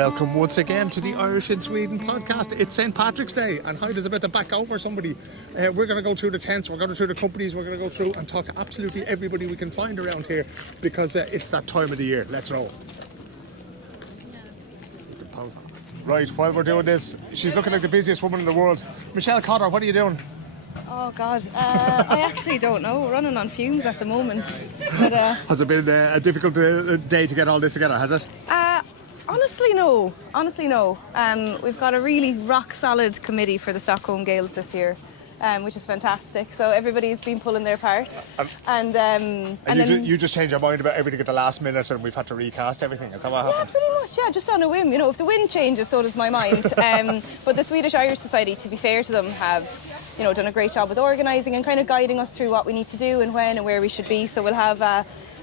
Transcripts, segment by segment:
welcome once again to the Irish in Sweden podcast. It's St. Patrick's Day, and Heidi's about to back out for somebody. We're going to go through the tents, we're going to go through the companies, we're going to go through and talk to absolutely everybody we can find around here because it's that time of the year. Let's roll. Right, while we're doing this, she's looking like the busiest woman in the world. Michelle Cotter, what are you doing? Oh God, I actually don't know. We're running on fumes at the moment. But, has it been a difficult day to get all this together, has it? Honestly, no. We've got a really rock-solid committee for the Stockholm Gales this year, which is fantastic. So everybody's been pulling their part. And then you just changed your mind about everything at the last minute, and we've had to recast everything. Is that what happened? Yeah, pretty much. Yeah, just on a whim. You know, if the wind changes, so does my mind. But the Swedish Irish Society, to be fair to them, have done a great job with organising and kind of guiding us through what we need to do and when and where we should be. So we'll have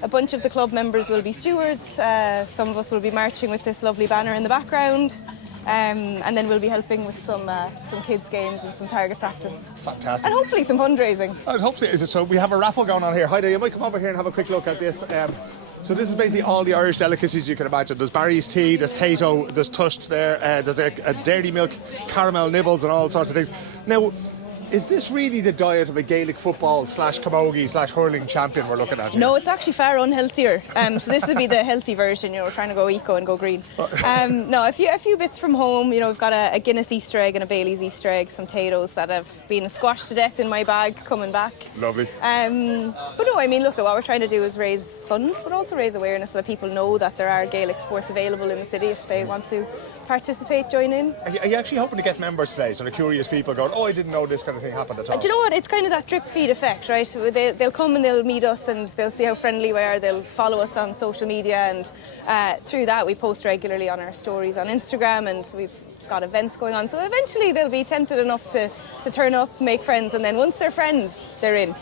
a bunch of the club members will be stewards. Some of us will be marching with this lovely banner in the background. And then we'll be helping with some kids' games and some target practice. Fantastic. And hopefully some fundraising. I'd hope so. So we have a raffle going on here. Heidi, you might come over here and have a quick look at this. So this is basically all the Irish delicacies you can imagine. There's Barry's tea, there's Tato, there's Tushed there, there's a dairy milk, caramel nibbles and all sorts of things. Now, is this really the diet of a Gaelic football / camogie / hurling champion we're looking at here? No, it's actually far unhealthier. So this would be the healthy version. We're trying to go eco and go green. No, a few bits from home. We've got a Guinness Easter egg and a Bailey's Easter egg, some potatoes that have been squashed to death in my bag coming back. Lovely. But no, I mean, look, what we're trying to do is raise funds, but also raise awareness so that people know that there are Gaelic sports available in the city if they want to participate, join in. Are you actually hoping to get members today? So the curious people going, oh, I didn't know this kind of thing happened at all. Do you know what? It's kind of that drip feed effect, right? They'll come and they'll meet us and they'll see how friendly we are. They'll follow us on social media, and through that we post regularly on our stories on Instagram, and we've got events going on. So eventually they'll be tempted enough to turn up, make friends, and then once they're friends, they're in.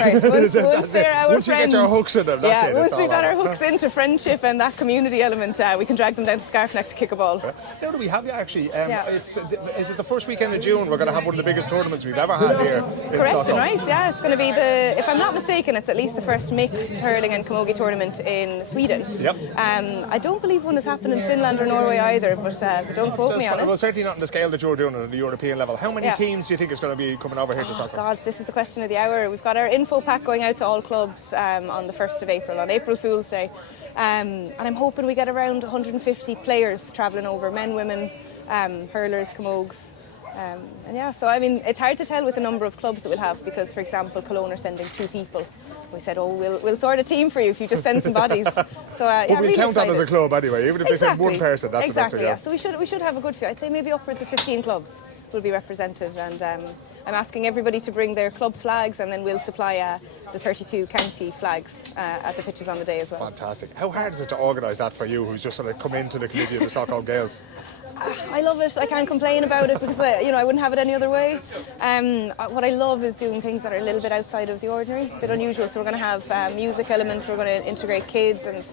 Right. Once they're our once friends, you get your hooks in them, that's it. Once we've got our hooks into friendship and that community element, we can drag them down to Scarfneck to kick a ball. Now that we have you actually, is it the first weekend of June? We're going to have one of the biggest tournaments we've ever had here. Correct and right, yeah. It's going to be if I'm not mistaken, it's at least the first mixed hurling and camogie tournament in Sweden. Yep. I don't believe one has happened in Finland or Norway either, but don't quote me on it. Well, certainly not on the scale that you're doing at the European level. How many teams do you think is going to be coming over here to Stockholm? God, this is the question of the hour. We've got our info pack going out to all clubs on the 1st of April, on April Fool's Day. And I'm hoping we get around 150 players travelling over, men, women, hurlers, camogues. And yeah, so I mean, it's hard to tell with the number of clubs that we'll have because, for example, Cologne are sending 2 people. We said, we'll sort a team for you if you just send some bodies. So yeah, but we really count that excited. as a club anyway, even if they send one person, that's exactly, enough to go. Yeah. So we should have a good few. I'd say maybe upwards of 15 clubs will be represented, and I'm asking everybody to bring their club flags, and then we'll supply the 32 county flags at the pitches on the day as well. Fantastic. How hard is it to organise that for you, who's just sort of come into the committee of the Stockholm Gales? I love it. I can't complain about it because I wouldn't have it any other way. What I love is doing things that are a little bit outside of the ordinary, a bit unusual. So we're going to have music element. We're going to integrate kids and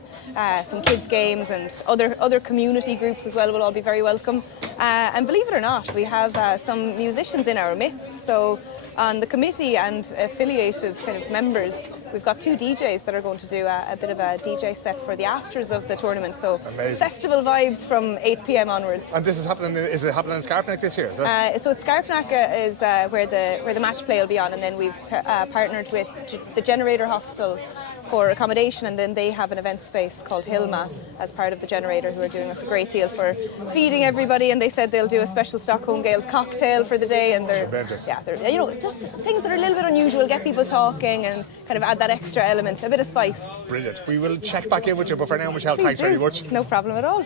some kids games, and other community groups as well will all be very welcome. And believe it or not, we have some musicians in our midst. So on the committee and affiliated kind of members, we've got 2 DJs that are going to do a bit of a DJ set for the afters of the tournament. So amazing. Festival vibes from 8 p.m. onwards. And this is happening. Is it happening in Scarpneck this year? Is it? So it's Scarpneck is where the match play will be on, and then we've partnered with the Generator Hostel for accommodation, and then they have an event space called Hilma as part of the Generator, who are doing us a great deal for feeding everybody, and they said they'll do a special Stockholm Gales cocktail for the day, and they're just things that are a little bit unusual, get people talking and kind of add that extra element, a bit of spice. Brilliant. We will check back in with you, but for now, Michelle, thanks very much. No problem at all.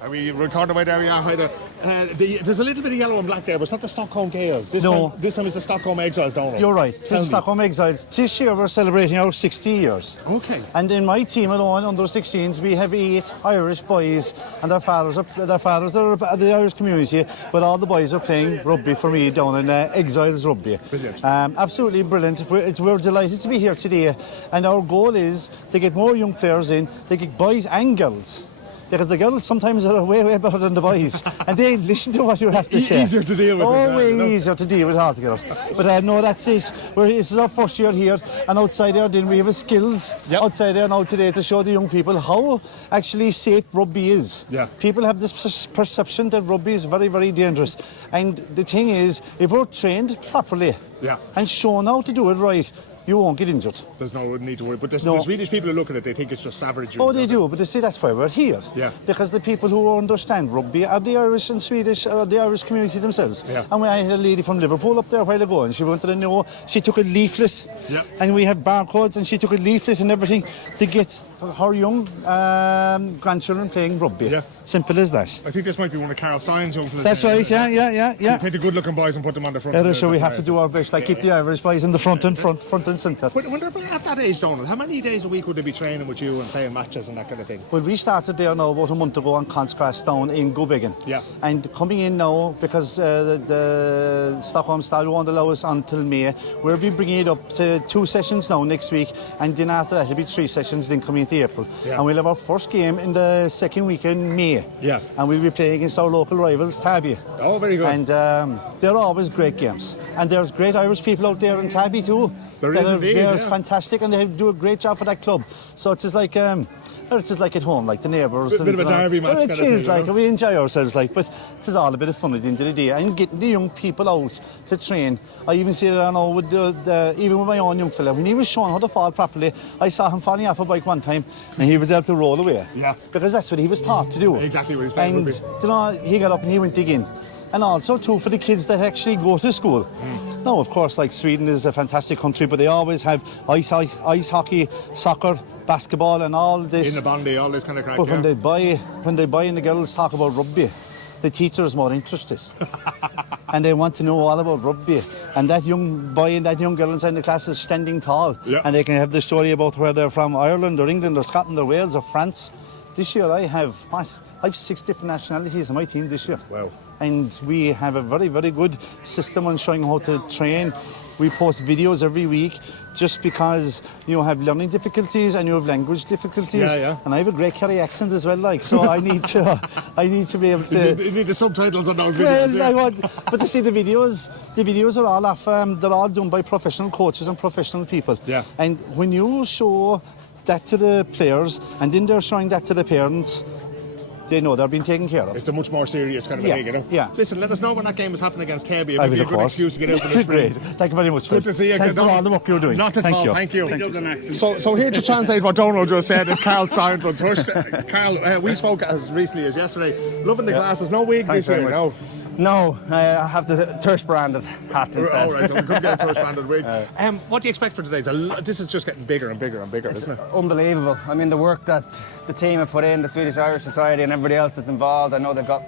Are we recording away? There we are, Heather. There's a little bit of yellow and black there, but it's not the Stockholm Gales. This time it's the Stockholm Exiles, don't it? You're right. This is Stockholm Exiles. This year we're celebrating our 60 years. Okay. And in my team alone, under 16s, we have 8 Irish boys, and their fathers are the Irish community, but all the boys are playing rugby for me down in Exiles Rugby. Brilliant. Absolutely brilliant. We're delighted to be here today, and our goal is to get more young players in, to get boys and girls. because the girls sometimes are way better than the boys, and they listen to what you have to say. Easier to deal with. Way easier to deal with altogether. But no, that's it. This is our first year here, and outside there, then we have skills outside there now today to show the young people how actually safe rugby is. Yeah. People have this perception that rugby is very dangerous, and the thing is, if we're trained properly and shown how to do it right, you won't get injured. There's no need to worry. But the Swedish people who look at it, they think it's just savagery. Oh, they do, but you see, that's why we're here. Yeah. Because the people who understand rugby are the Irish and Swedish, the Irish community themselves. Yeah. And I had a lady from Liverpool up there a while ago, and she wanted to know, she took a leaflet, and we have barcodes, and she took a leaflet and everything to get her young grandchildren playing rugby. Yeah. Simple as that. I think this might be one of Carl Stein's young fellas. That's right, yeah. Take the good-looking boys and put them on the front. So we have to do our best, like keep the Irish boys in the front and centre. When they're at that age, Donald, how many days a week would they be training with you and playing matches and that kind of thing? Well, we started there now about a month ago on Kungsträdgården in Gubbigan. Yeah. And coming in now, because the Stockholm style won't allow us until May, we'll be bringing it up to 2 sessions now next week, and then after that it'll be 3 sessions, then coming into April. Yeah. And we'll have our first game in the second week in May. Yeah. And we'll be playing against our local rivals, Tabby. Oh, very good. And they're always great games. And there's great Irish people out there in Tabby too. There is indeed, They're fantastic, and they do a great job for that club. So it's just like at home, like the neighbours. Bit of a derby match. Well, it is like we enjoy ourselves, like, but it is all a bit of fun at the end of the day, and getting the young people out to train. I even see it now with even with my own young fella. When he was shown how to fall properly, I saw him falling off a bike one time, and he was able to roll away. Yeah. Because that's what he was taught to do. Exactly what he's playing And he got up and he went digging. And also too for the kids that actually go to school. Now, of course, like Sweden is a fantastic country, but they always have ice hockey, soccer, basketball, and all this. In the bandy, all this kind of crap. But when they buy and the girls talk about rugby, the teacher is more interested, and they want to know all about rugby. And that young boy and that young girl inside the class is standing tall, and they can have the story about where they're from, Ireland or England or Scotland or Wales or France. This year I have 6 different nationalities in my team this year. Wow. And we have a very good system on showing how to train. We post videos every week just because you have learning difficulties and you have language difficulties. Yeah. And I have a great Kerry accent as well, like, so I need to be able to. You need the subtitles on those videos. Well, but you see the videos are all off, they're all done by professional coaches and professional people. Yeah. And when you show that to the players and then they're showing that to the parents, they know they're being taken care of. It's a much more serious kind of a thing, you know? Yeah. Listen, let us know when that game is happening against Tabby. It I would be will, a of good course. excuse to get out for the Great. spring. Thank you very much, Phil. Good to see you. Thanks for all the work you're doing. Not at all, thank you. Dublin So here to translate what Donald just said is Carl Stein from Tush. Carl, we spoke as recently as yesterday. Loving the glasses, no wig Thanks this year, very no? much. No, I have the Thirst branded hat instead. All right, so we couldn't get a Tush branded wig. What do you expect for today? This is just getting bigger and bigger and bigger, isn't it? Unbelievable. I mean, the work that the team have put in, the Swedish Irish Society and everybody else that's involved. I know they've got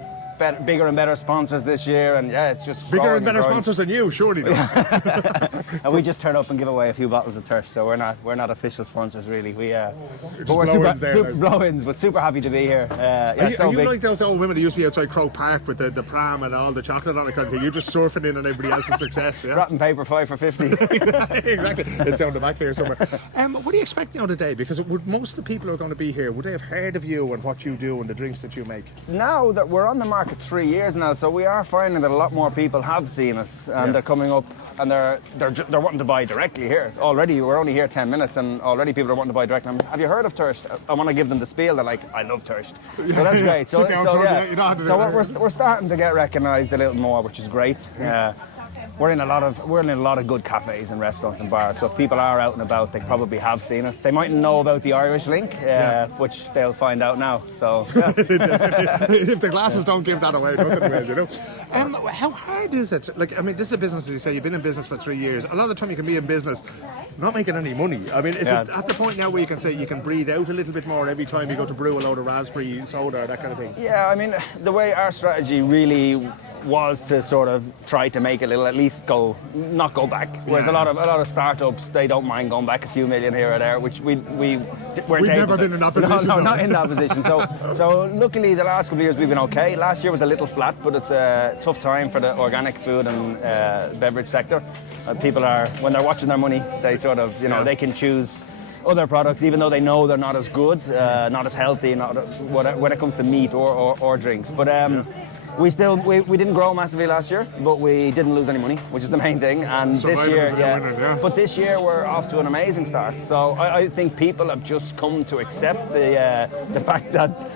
bigger and better sponsors this year, and it's just Bigger and better growing. sponsors than you, surely. And we just turn up and give away a few bottles of Thirst, so we're not official sponsors really. But we're blow-ins there, super like. blow-ins, but super happy to be here. Are you like those old women that used to be outside Croke Park with the pram and all the chocolate on it kind of thing? You're just surfing in on everybody else's success, yeah? Wrapping paper 5 for 50. Exactly. It's down the back here somewhere. What do you expect now today? Because most of the people who are going to be here, would they have heard of you and what you do and the drinks that you make? Now that we're on the market 3 years now, so we are finding that a lot more people have seen us, and they're coming up and they're wanting to buy directly here. Already, we're only here 10 minutes, and already people are wanting to buy direct. Have you heard of Thirst? I want to give them the spiel. They're like, I love Thirst. So that's great. So we're starting to get recognised a little more, which is great. We're in a lot of good cafes and restaurants and bars. So if people are out and about, they probably have seen us. They mightn't know about the Irish link, which they'll find out now. So if the glasses don't give that away, nothing will, you know. How hard is it? Like, I mean, this is a business, as you say, you've been in business for 3 years. A lot of the time you can be in business not making any money. I mean, is it at the point now where you can say you can breathe out a little bit more every time you go to brew a load of raspberry soda or that kind of thing? Yeah, I mean, the way our strategy really was to sort of try to make a little, at least not go back. Whereas a lot of startups, they don't mind going back a few million here or there, which we've never been in that position. No, not in that position. So luckily the last couple of years we've been okay. Last year was a little flat, but it's a tough time for the organic food and beverage sector. People are, when they're watching their money, they sort of, they can choose other products, even though they know they're not as good, not as healthy, when it comes to meat or drinks. But we didn't grow massively last year, but we didn't lose any money, which is the main thing. And this year, but this year we're off to an amazing start. So I think people have just come to accept the fact that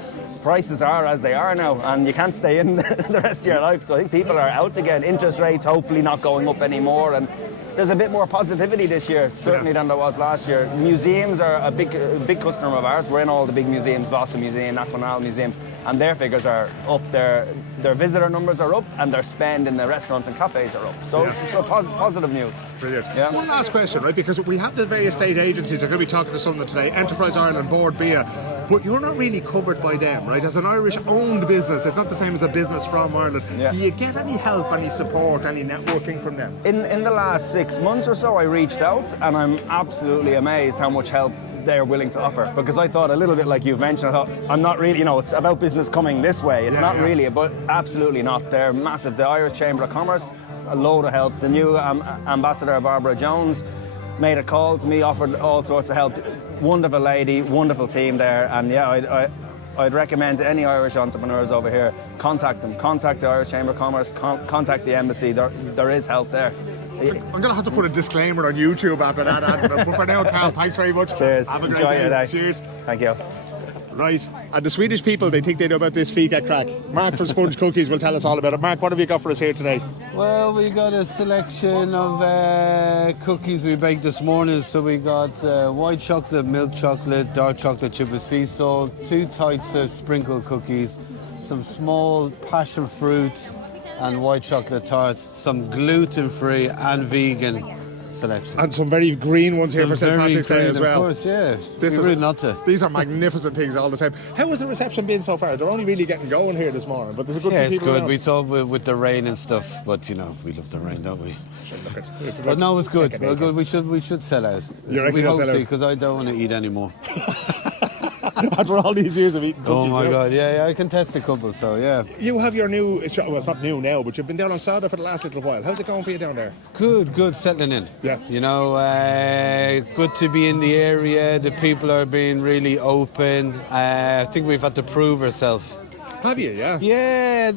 prices are as they are now, and you can't stay in the rest of your life. So I think people are out again. Interest rates hopefully not going up anymore, and there's a bit more positivity this year, certainly than there was last year. Museums are a big customer of ours. We're in all the big museums, Boston Museum, Aquanal Museum, and their figures are up. Their visitor numbers are up, and their spend in the restaurants and cafes are up. So positive news. Brilliant. Yeah. One last question, right? Because we have the various state agencies. I'm going to be talking to some of them today. Enterprise Ireland, Board BIA, but you're not really covered by them, right? As an Irish-owned business, it's not the same as a business from Ireland. Yeah. Do you get any help, any support, any networking from them? In the last 6 months or so, I reached out, and I'm absolutely amazed how much help they're willing to offer, because I thought a little bit like you've mentioned, I thought I'm not really, it's about business coming this way. It's not really, but absolutely not. They're massive. The Irish Chamber of Commerce, a load of help. The new ambassador, Barbara Jones, made a call to me, offered all sorts of help. Wonderful lady, wonderful team there, and I'd recommend to any Irish entrepreneurs over here, contact them. Contact the Irish Chamber of Commerce, contact the embassy. There is help there. I'm going to have to put a disclaimer on YouTube after that. But for now, Carl, thanks very much. Cheers. Have a great Enjoy day. your day. Cheers. Thank you. Right, and the Swedish people, they think they know about this fika crack. Mark from Sponge Cookies will tell us all about it. Mark, what have you got for us here today? Well, we got a selection of cookies we baked this morning. So we got white chocolate, milk chocolate, dark chocolate chip with sea salt, 2 types of sprinkle cookies, some small passion fruit and white chocolate tarts, some gluten-free and vegan selection. And some very green ones here for St. Patrick's Day as well. Of course, yeah. This rude not to. These are magnificent things all the time. How has the reception been so far? They're only really getting going here this morning, but there's a good few Yeah, it's people good. around. We thought with the rain and stuff, but we love the rain, don't we? Look, it's But no, it's good. second Well, nature. good. We should sell out. You reckon We you'll hope sell so, out? because I don't want to eat anymore. After all these years of eating cookies. Oh my yeah. God, yeah, I can test a couple, so yeah. You have your new, well, it's not new now, but you've been down on Sada for the last little while. How's it going for you down there? Good, settling in. Yeah. Good to be in the area. The people are being really open. I think we've had to prove ourselves. Have you, yeah? Yeah,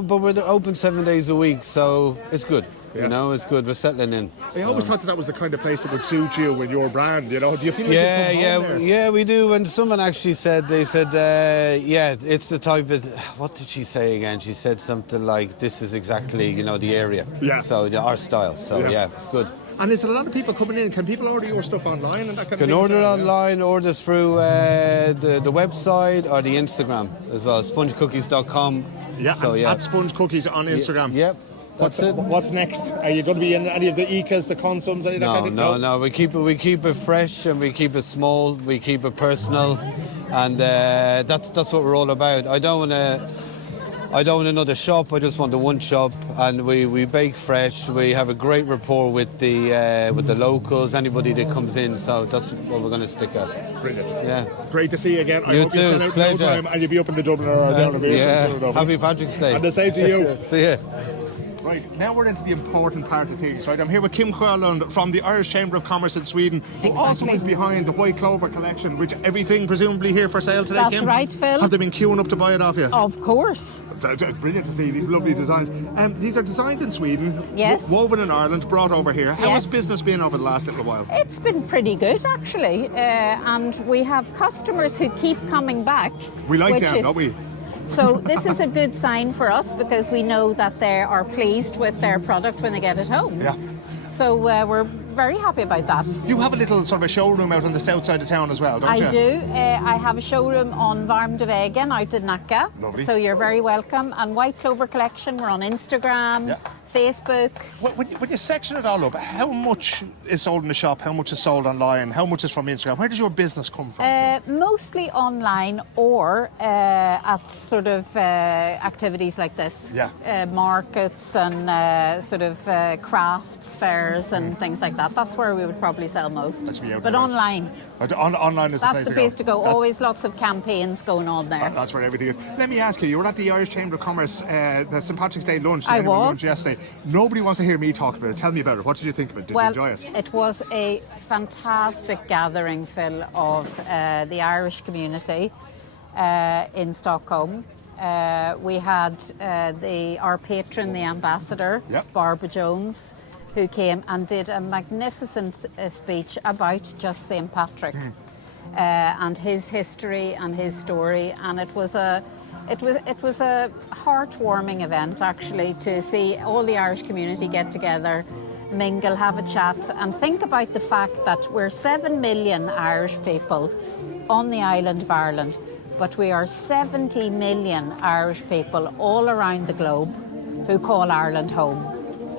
but we're open 7 days a week, so it's good. Yeah. It's good. We're settling in. I always thought that was the kind of place that would suit you with your brand, Do you feel like Yeah, you've come home there? we do. And someone actually said, it's the type of, what did she say again? She said something like, this is exactly, the area. Yeah. So our style. So Yeah. it's good. And is there a lot of people coming in? Can people order your stuff online and that kind of thing? Can order as well, online, order through the website or the Instagram as well, spongecookies.com. Yeah, So, at Sponge Cookies on Instagram. Yep. That's it. What's next? Are you going to be in any of the Ecas, the Consums, any of that kind of thing? No. We keep it fresh and we keep it small. We keep it personal, and that's what we're all about. I don't want another shop. I just want the one shop, and we bake fresh. We have a great rapport with the locals, anybody that comes in. So that's what we're going to stick at. Brilliant. Yeah. Great to see you again. I You hope too. you sell out Pleasure. no time and you'll be up in the Dublin or down in Beers. Yeah. Happy Patrick's Day. And the same to you. See ya. Right, now we're into the important part of things, right? I'm here with Kim Sjölund from the Irish Chamber of Commerce in Sweden, who also is behind the White Clover collection, which everything presumably here for sale today, That's Kim? right, Phil. Have they been queuing up to buy it off you? Of course. Brilliant to see these lovely designs. These are designed in Sweden, Yes. woven in Ireland, brought over here. How Yes. has business been over the last little while? It's been pretty good, actually. And we have customers who keep coming back. We like which them, is- don't we? So this is a good sign for us because we know that they are pleased with their product when they get it home. Yeah. So we're very happy about that. You have a little sort of a showroom out on the south side of town as well, don't you? I do. I have a showroom on Varmdevegen out in Nacka. Lovely. So you're very welcome. And White Clover Collection, we're on Instagram, Yeah. Facebook. When you section it all up, how much is sold in the shop? How much is sold online? How much is from Instagram? Where does your business come from? Mostly online or at sort of activities like this. Yeah. Markets and sort of crafts fairs and things like that. That's where we would probably sell most. That's me out But there. online. Online is That's the place to go. That's- Always lots of campaigns going on there. That's where everything is. Let me ask you were at the Irish Chamber of Commerce, the St. Patrick's Day lunch, the I annual was. lunch yesterday. Nobody wants to hear me talk about it. Tell me about it. What did you think of it? Did you enjoy it? It was a fantastic gathering, Phil, of the Irish community in Stockholm. We had our patron, the ambassador, Barbara Jones, who came and did a magnificent speech about just St. Patrick and his history and his story, and it was a heartwarming event actually to see all the Irish community get together, mingle, have a chat, and think about the fact that we're 7 million Irish people on the island of Ireland, but we are 70 million Irish people all around the globe who call Ireland home.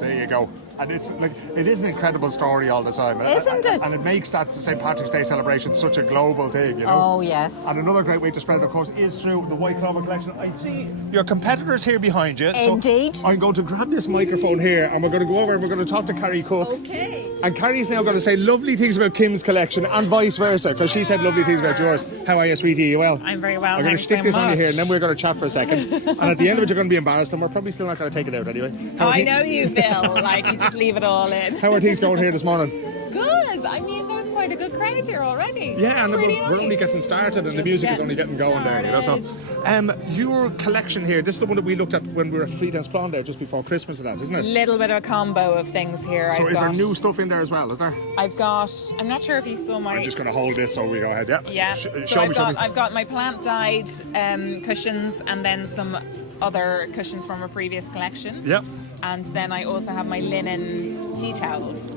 There you go. And it is an incredible story all the time. Isn't it? And it makes that St. Patrick's Day celebration such a global thing, you know? Oh, yes. And another great way to spread it, of course, is through the White Clover collection. I see your competitors here behind you. Indeed. So I'm going to grab this microphone here and we're going to go over and we're going to talk to Carrie Cook. Okay. And Carrie's now going to say lovely things about Kim's collection and vice versa, because she said lovely things about yours. How are you, sweetie? Are you well? I'm very well. I'm going to stick this on you here and then we're going to chat for a second. And at the end of it, you're going to be embarrassed and we're probably still not going to take it out anyway. I know you, Phil. Like, you just leave it all in. How are things going here this morning? Good. I mean, there's quite a good crowd here already. Yeah, and It's we're only getting started, and the music is only getting going there. You know, so your collection here, this is the one that we looked at when we were at Freedom's Pond there just before Christmas and that, isn't it? Little bit of a combo of things here. So is there new stuff in there as well? Is there? I've got. I'm not sure if you saw my. I'm just going to hold this so we go ahead. Yeah. Yeah. Show me. I've got my plant dyed cushions, and then some other cushions from a previous collection. Yeah. And then I also have my linen tea towels.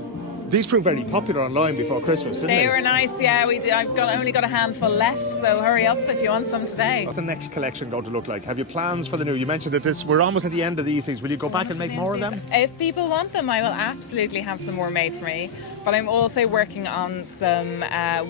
These proved very popular online before Christmas, didn't they? They were nice, yeah. I've only got a handful left, so hurry up if you want some today. What's the next collection going to look like? Have you plans for the new? You mentioned that we're almost at the end of these things. Will you go back and make more of them? If people want them, I will absolutely have some more made for me. But I'm also working on some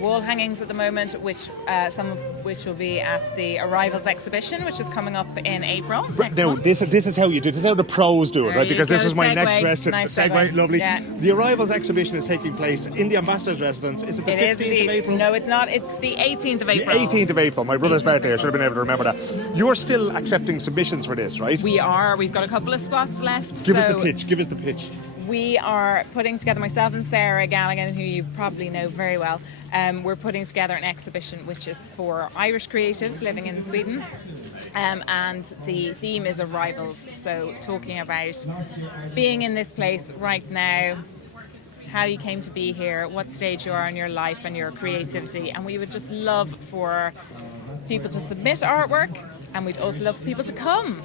wall hangings at the moment, which some of which will be at the Arrivals exhibition, which is coming up in April. Now, this is how you do it. This is how the pros do it, There right? you Because this go. is my next Segue. question. Nice Segue, segue. lovely. Yeah. The Arrivals exhibition is taking place in the Ambassador's residence. Is it the 15th It is of indeed. April? No, it's not. It's the 18th of The April. 18th of April, my brother's birthday. I should have been able to remember that. You're still accepting submissions for this, right? We are. We've got a couple of spots left. Give us the pitch. Give us the pitch. We are putting together, myself and Sarah Galligan, who you probably know very well, we're putting together an exhibition which is for Irish creatives living in Sweden. And the theme is Arrivals, so talking about being in this place right now, how you came to be here, what stage you are in your life and your creativity. And we would just love for people to submit artwork, and we'd also love for people to come.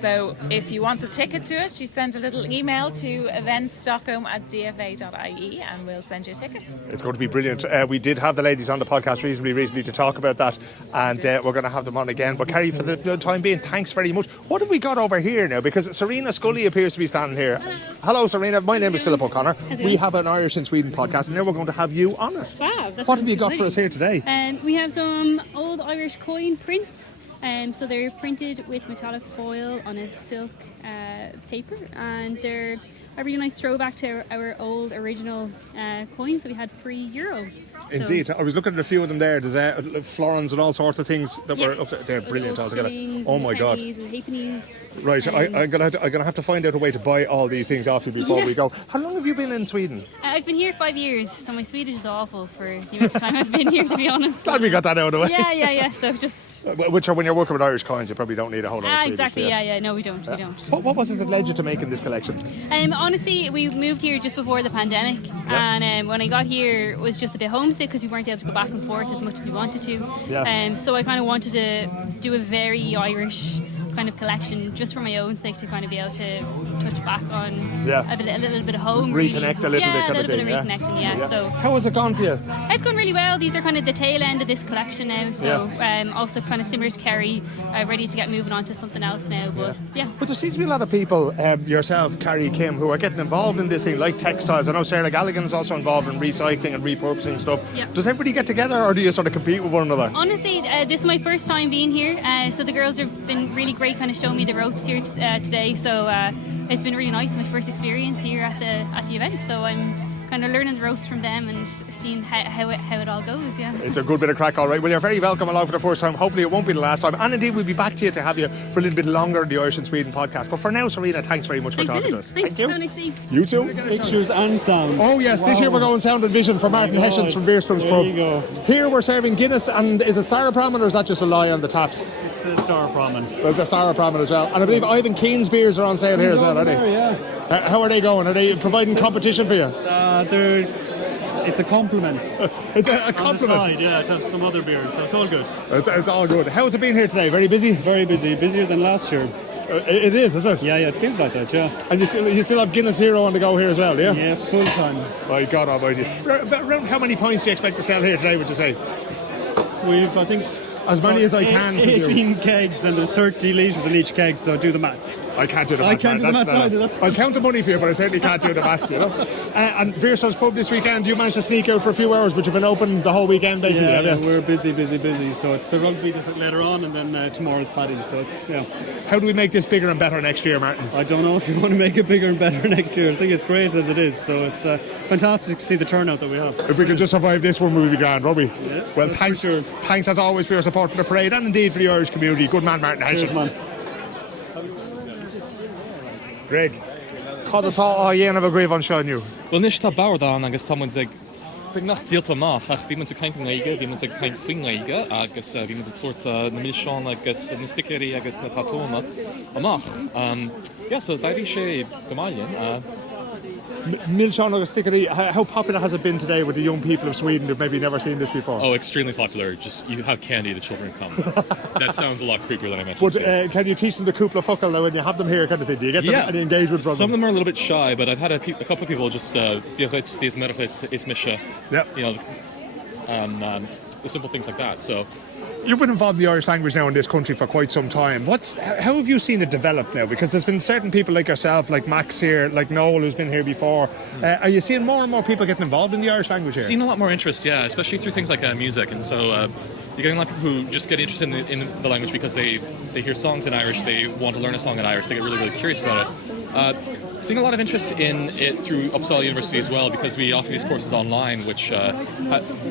So if you want a ticket to it, you send a little email to eventstockholm@dfa.ie and we'll send you a ticket. It's going to be brilliant. We did have the ladies on the podcast reasonably recently to talk about that, and we're going to have them on again. But Carrie, for the time being, thanks very much. What have we got over here now? Because Serena Scully appears to be standing here. Hello, Serena. My name is Philip O'Connor. We have an Irish in Sweden podcast, and now we're going to have you on it. Fab. What have you got for us here today? We have some old Irish coin prints. So they're printed with metallic foil on a silk paper, and they're a really nice throwback to our old original coins that we had pre-Euro. Indeed, I was looking at a few of them there. There's florins and all sorts of things that were up there. They're brilliant altogether. Oh my god! And halfpennies. Right, I'm gonna have to find out a way to buy all these things off you before we go. How long have you been in Sweden? I've been here 5 years, so my Swedish is awful for the amount of time I've been here, to be honest. Glad we got that out of the way. Yeah. So just. Which are when you're working with Irish coins, you probably don't need a whole lot of Swedish. Exactly. Yeah. No, we don't. We don't. What was it that led you to making this collection? Honestly, we moved here just before the pandemic, and when I got here, it was just a bit homesick because we weren't able to go back and forth as much as we wanted to. So I kind of wanted to do a very Irish kind of collection just for my own sake, to kind of be able to touch back on a little bit of home. Reconnect a little bit, kind of thing. Reconnecting. So how has it gone for you? It's gone really well. These are kind of the tail end of this collection now, so also kind of similar to Kerry, ready to get moving on to something else now. But But there seems to be a lot of people, yourself, Carrie, Kim, who are getting involved in this thing, like textiles. I know Sarah Galligan's also involved in recycling and repurposing stuff. Does everybody get together, or do you sort of compete with one another? Honestly, this is my first time being here, so the girls have been really great, kind of showing me the ropes here today. So it's been really nice. My first experience here at the event, so I'm kind of learning the ropes from them and seeing how it all goes. Yeah. It's a good bit of crack, all right. Well, you're very welcome along for the first time. Hopefully it won't be the last time. And indeed, we'll be back to you to have you for a little bit longer in the Irish and Sweden podcast. But for now, Serena, thanks very much for talking to us. Thanks. Thank you. Have a nice day. You too. Pictures and sound. Oh yes, this year we're going sound and vision for Martin Hessians from Beerstrom's Pub. There you go. Here we're serving Guinness, and is it Staropramen or is that just a lie on the taps? It's the Star Ramen. There's a Staropramen as well. And I believe Ivan Keen's beers are on sale here as well, are they? Yeah. How are they going? Are they providing competition for you? It's a compliment. It's a On the compliment. side, yeah, to have some other beers, so it's all good. It's all good. How's it been here today? Very busy? Very busy, busier than last year. It is it? Yeah, it feels like that, yeah. And you still have Guinness Zero on the go here as well, yeah? Yes, full time. My God almighty. Around how many pints do you expect to sell here today, would you say? We've, I think, As many as I can to do. 18 kegs, and there's 30 litres in each keg, so do the maths. I can't do the maths. I can't do the maths either. I'll count the money for you, but I certainly can't do the maths, you know. And Beerstrom's Pub this weekend, you managed to sneak out for a few hours, but you've been open the whole weekend, basically, Yeah, have you? we're busy. So it's the rugby just later on, and then tomorrow's paddy. So it's, yeah. How do we make this bigger and better next year, Martin? I don't know if we want to make it bigger and better next year. I think it's great as it is. So it's fantastic to see the turnout that we have. If we can just survive this one, we'll be grand, won't we? Yeah, Well, that's thanks, for sure. Thanks as always for your support for the parade and indeed for the Irish community. Good man, Martin Hessian. Cheers, man. Greg, cad atá dhéanamh a gréibh anseo nniu? Well, níos tá bardán agus tá muid ag beag nach díalta amach ach bhí muid a caint ngaige, bhí muid ag caint faoin ngaige agus bhí muid a tuairta na míseán agus na sticéirí agus na tatóna amach. Yeah, so daibhí sé go maillion. Milsean agus stickery, how popular has it been today with the young people of Sweden who've maybe never seen this before? Oh, extremely popular. Just you have candy, the children come. That sounds a lot creepier than I mentioned. But can you teach them the Kupla Fuckle now when you have them here, kind of thing? Do you get them any engagement from Some of them? them are a little bit shy, but I've had a couple of people just diachits, these merchits, is misha. Yep. You know, the simple things like that. So. You've been involved in the Irish language now in this country for quite some time. How have you seen it develop now? Because there's been certain people like yourself, like Max here, like Noel who's been here before. Are you seeing more and more people getting involved in the Irish language here? Seeing a lot more interest, yeah, especially through things like music. And so you're getting a lot of people who just get interested in the language because they hear songs in Irish, they want to learn a song in Irish, they get really, really curious about it. Seeing a lot of interest in it through Uppsala University as well, because we offer these courses online, which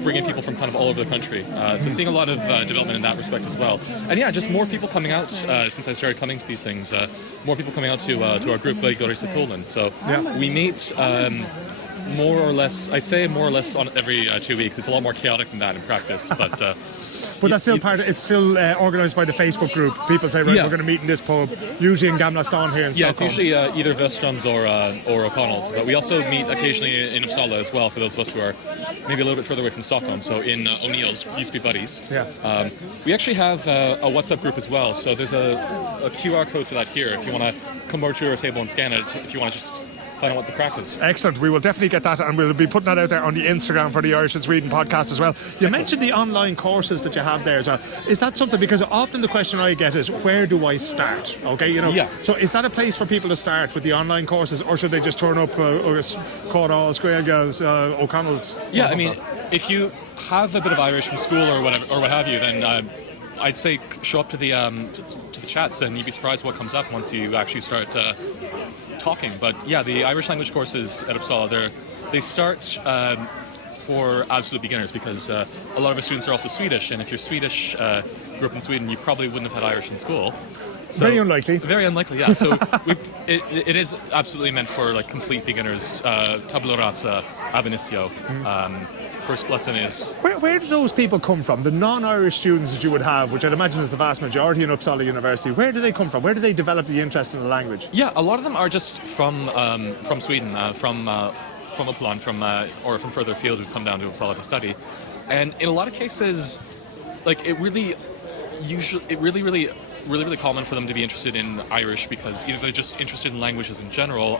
bring in people from kind of all over the country. So seeing a lot of development in that respect as well. And yeah, just more people coming out since I started coming to these things. More people coming out to our group, like Doris Tolan. So we meet more or less, I say more or less on every 2 weeks. It's a lot more chaotic than that in practice, but. But that's still it's still organised by the Facebook group. People say, right, we're going to meet in this pub, usually in Gamla Stan here in Stockholm. Yeah, it's usually either Vestrom's or O'Connell's. But we also meet occasionally in Uppsala as well, for those of us who are maybe a little bit further away from Stockholm. So in O'Neill's, used to be buddies. Yeah. We actually have a WhatsApp group as well. So there's a QR code for that here. If you want to come over to our table and scan it, if you want to just find out what the crack is. Excellent. We will definitely get that, and we'll be putting that out there on the Instagram for the Irish and Sweden podcast as well. You mentioned the online courses that you have there as well. Is that something, because often the question I get is, where do I start? Okay, you know. Yeah. So is that a place for people to start with the online courses, or should they just turn up Cawdall, Squaregals, O'Connell's? Yeah, I mean, if you have a bit of Irish from school or whatever, or what have you, then I'd say show up to the chats, and you'd be surprised what comes up once you actually start talking. But yeah, the Irish language courses at Uppsala, they start for absolute beginners, because a lot of our students are also Swedish, and if you're Swedish, grew up in Sweden, you probably wouldn't have had Irish in school. So, very unlikely. Very unlikely, yeah. So it is absolutely meant for like complete beginners. Tabula rasa, ab initio. First lesson is... Where do those people come from? The non-Irish students that you would have, which I'd imagine is the vast majority in Uppsala University, where do they come from? Where do they develop the interest in the language? Yeah, a lot of them are just from Sweden, from Uppland, or from further afield, who've come down to Uppsala to study. And in a lot of cases, like it really common for them to be interested in Irish, because either they're just interested in languages in general.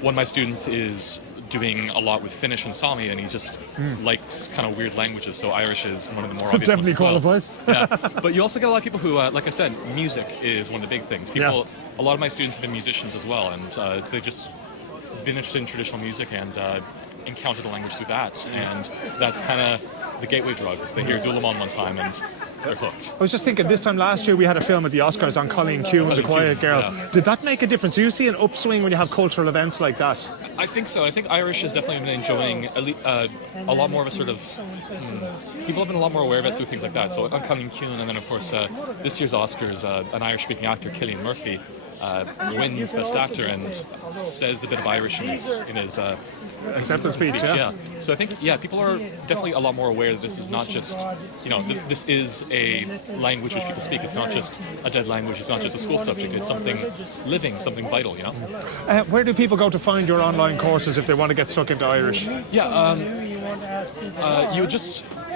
One of my students is doing a lot with Finnish and Sami, and he just likes kind of weird languages, so Irish is one of the more obvious definitely ones as well. qualifies. Yeah, but you also get a lot of people who, like I said, music is one of the big things. A lot of my students have been musicians as well, and they've just been interested in traditional music and encountered the language through that, and that's kind of the gateway drug. They hear Dulamon one time, and they're hooked. I was just thinking, this time last year we had a film at the Oscars on Colleen Kuhn, the quiet girl. Yeah. Did that make a difference? Do you see an upswing when you have cultural events like that? I think so. I think Irish has definitely been enjoying a lot more of a sort of... people have been a lot more aware of it through things like that. So on Colleen Kuhn, and then of course this year's Oscars, an Irish-speaking actor, Cillian Murphy, wins Best Actor and says a bit of Irish in his acceptance speech. Yeah. So I think people are definitely a lot more aware that this is not just this is a language which people speak. It's not just a dead language. It's not just a school subject. It's something living, something vital. Where do people go to find your online courses if they want to get stuck into Irish? Yeah. You would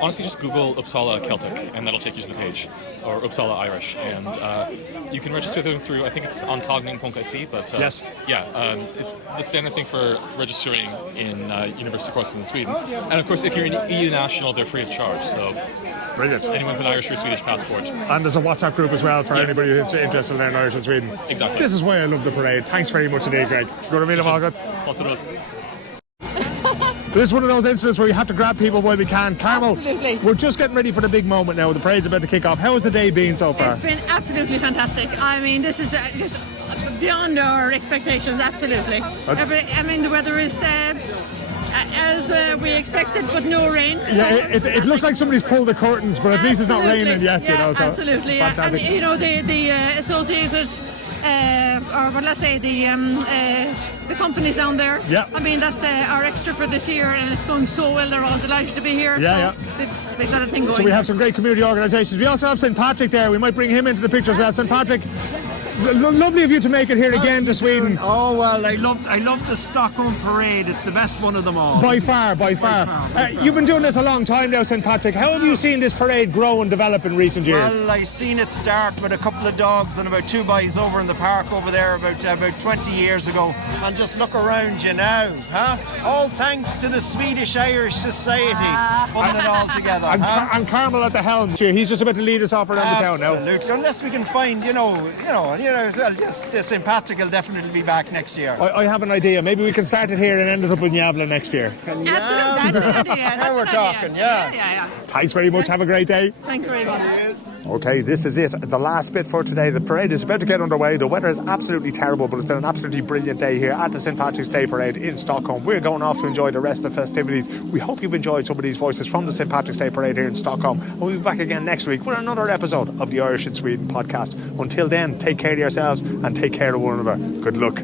honestly just Google Uppsala Celtic and that'll take you to the page, or Uppsala Irish, and you can register them through, I think it's on togning.se, but yes. It's the standard thing for registering in university courses in Sweden. And of course, if you're an EU national, they're free of charge, so brilliant. Anyone with an Irish or Swedish passport. And there's a WhatsApp group as well for anybody who's interested in learning Irish in Sweden. Exactly. This is why I love the parade. Thanks very much indeed, Greg. Go to Margaret. Lots of those. This is one of those incidents where you have to grab people while we can. Carmel, absolutely. We're just getting ready for the big moment now. The parade's about to kick off. How has the day been so far? It's been absolutely fantastic. I mean, this is just beyond our expectations, absolutely. The weather is as we expected, but no rain. So yeah, it looks like somebody's pulled the curtains, but at least it's not raining yet. Yeah, so absolutely. Fantastic. And the associated, or what let's say, the companies down there. Yeah. I mean, that's our extra for this year, and it's going so well. They're all delighted to be here. Yeah, They've got a thing going. So we have some great community organisations. We also have St. Patrick there. We might bring him into the picture as well. St. Patrick, lovely of you to make it here again to Sweden. Oh well, I love the Stockholm parade. It's the best one of them all. By far. You've been doing this a long time now, St. Patrick. How have you seen this parade grow and develop in recent years? Well, I've seen it start with a couple of dogs and about 2 boys over in the park over there about 20 years ago. And just look around you now, huh? All thanks to the Swedish Irish Society putting it all together. And Carmel at the helm. He's just about to lead us off around the town now. Absolutely. Unless we can find, St. Patrick will definitely be back next year. I have an idea. Maybe we can start it here and end it up in Yavla next year. Absolutely, that's an idea. Now we're talking, yeah. Thanks very much. Have a great day. Thanks very much. Okay, this is it. The last bit for today. The parade is about to get underway. The weather is absolutely terrible, but it's been an absolutely brilliant day here at the St. Patrick's Day Parade in Stockholm. We're going off to enjoy the rest of the festivities. We hope you've enjoyed some of these voices from the St. Patrick's Day Parade here in Stockholm. And we'll be back again next week with another episode of the Irish in Sweden podcast. Until then, take care of yourselves and take care of one another. Good luck.